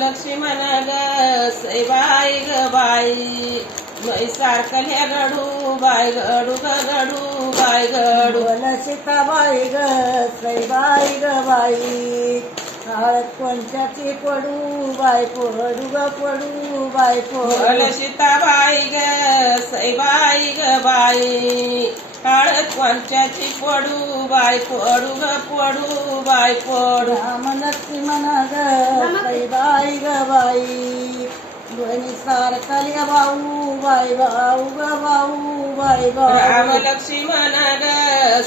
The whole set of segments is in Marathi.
लक्ष्मण ग सैबाई ग बाई. मै सारखल्या गडू बाय गडू ग गडू बाय गडू बोल सीताबाई ग सईबाई ग बाई. हळद पडू बाय पडू ग पडू बाय पडू सीताबाई ग सैबाई ग बाई. हळद पंचाची पडू बाय पडू ग पडू बाय पडू राम लक्ष्मण ग सईबाई ग बाई दोन्ही सारखाल्या भाऊ बाई भाऊ ग भाऊ बाई राम भाऊ लक्ष्मण ग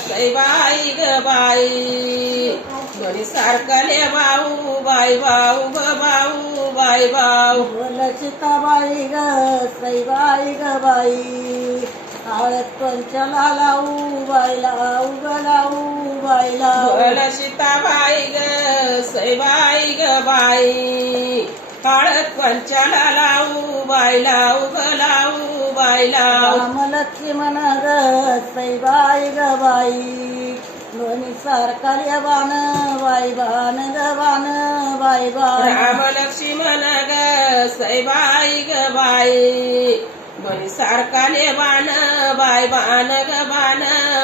सैबाई ग बाई दोन्ही सारखाले भाऊ बाई भाऊ ग भाऊ बाई भाऊ बोल सीताबाई ग सईबाई ग बाई। हळद पंचला लावू लावू ग लावू बोल सीताबाई ग सैबाई ग बाई. हळद पंचाला लावू बाई लावू ग लावू बाई लावू राम लक्ष्मण ग सईबाई ग बाई दोन्ही सारखाल्या बाण बाई बाण ग बाण बाई बाण. लक्ष्मण ग सैबाई ग बाई. दोन्ही सारखाले बाण बाय बाण ग बाण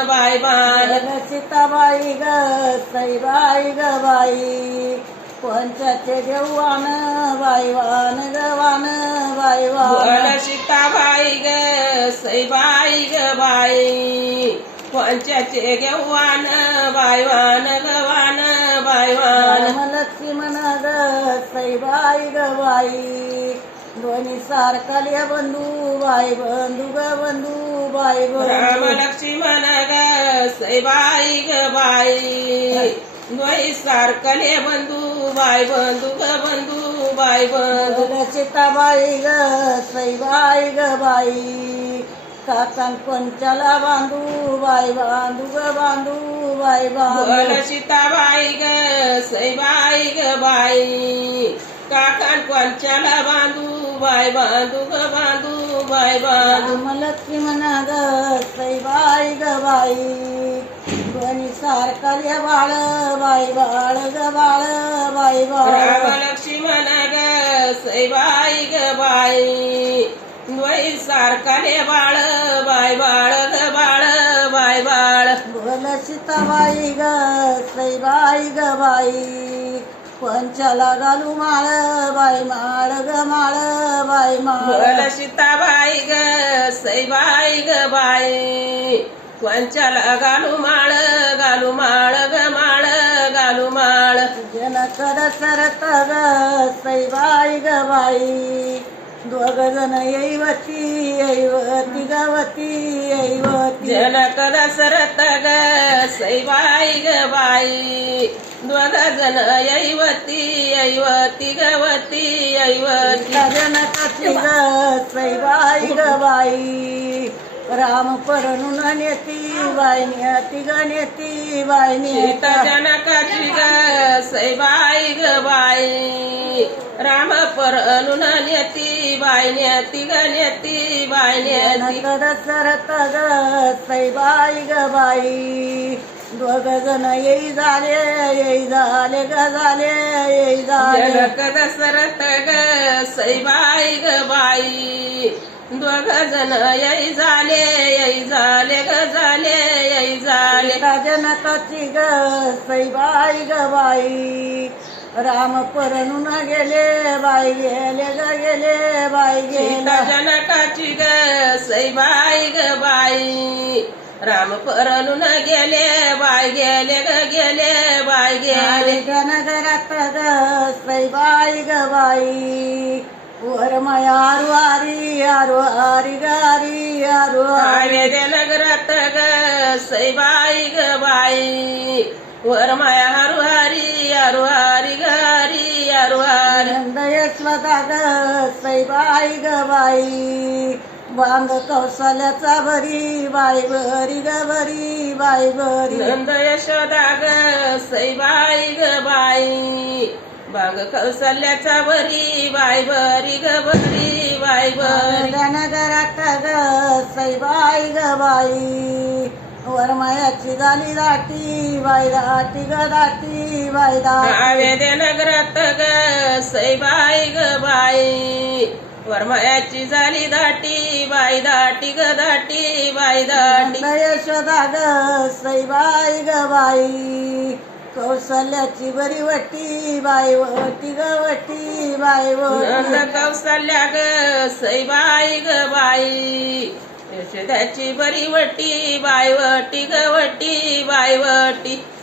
बाय बाण. सीताबाई ग सईबाई ग बाई. पंचाचे देवान बाई वान ग वान बाई बोल वान सीताबाई ग सैबाई ग बाई. पंचाचे घेवान बाय वान ग वान बाय वान राम लक्ष्मण ग सईबाई ग बाई. दोन्ही सारखाले बंधू बाई बंधू ग बंधू बाई राम बंधू लक्ष्मण ग सैबाई ग बाई. द्वै सारखले बंधू बाय बंधू ग बंधू बाय बंधू. बोल सीताबाई ग सईबाई ग बाई. काकान पंचाला बांधू बाई बांधू ग बांधू बाई बोल बांधू सीताबाई ग सैबाई ग बाई. काकान पंचाला बांधू बाय बांधू ग बांधू बाय बांधू. राम लक्ष्मण ग सईबाई ग बाई दोन्ही सारखाले बाळ बाई बाळ ग बाळ बाई बाळ. लक्ष्मण ग सैबाई ग बाई द्वै सारखाले बाळ बाय बाळ ग बाळ बाय बाळ. बोल सीताबाई ग सईबाई ग बाई पंचाला घालू माळ बाई माळ ग माळ बाई माळ. सीताबाई ग सैबाई ग बाई. पंचाला घालू माळ घालू माळ ग माळ घालू माळ. जनक दशरथ ग सईबाई ग बाई. दोघ जण येईवती येईवती गवती येईवती जनक दशरथ ग सैबाई ग बाई दोघ जण यैवती यैवती गवती यैवती जनकाची ग सईबाई ग बाई राम परणून नेती बाई नेती ग नेती. बाई सीता जनकाची ग सैबाई ग बाई. राम परनुन नेती बाई नेती ग नेती बाई नेती. जनक दशरथ ग सईबाई ग बाई. दोघ जण येई झाले येई झाले ग झाले येई झाले. दशरथ ग सैबाई ग बाई. दोघ जण यई झाले यई झाले ग झाले यई झाले. सीता जनकाची ग सईबाई ग बाई. राम परणून गेले बाई गेले ग गेले बाई गेले. जनकाची ग सैबाई ग बाई. राम परनुन गेले बाय गेले ग गेले बाय गेले. घरात ग सईबाई ग बाई. वर माया आरू आरी आरू आरी गारी आरू आरी आले नगरात ग सैबाई ग बाई वर माया हरु हरी हरु हरी गारी हरु हरी आनंद यशवदा ग ग बाई बांग कौशल्याचा भरी बाई भरी ग भरी बाई भरी नंद यशोदा ग सैबाई ग बाई बांग कौशल्याचा बरी बाय बरी ग बरी बाय बरी नगरात ग सईबाई ग बाई. वरमायाची झाली दाटी बाई दाटी ग दाटी बाई दाटी. वेदे नगरात ग सैबाई ग बाई. वरमयाची झाली दाटी बाई दाटी ग दाटी बाई दाटी. यशोदा ग सईबाई ग बाई. कौशल्याची बरी वटी बायवटी वटी ग वटी. कौसल्या ग सैबाई ग बाई. यशोदाची बरी वटी बायवटी गवटी बायवटी वटी.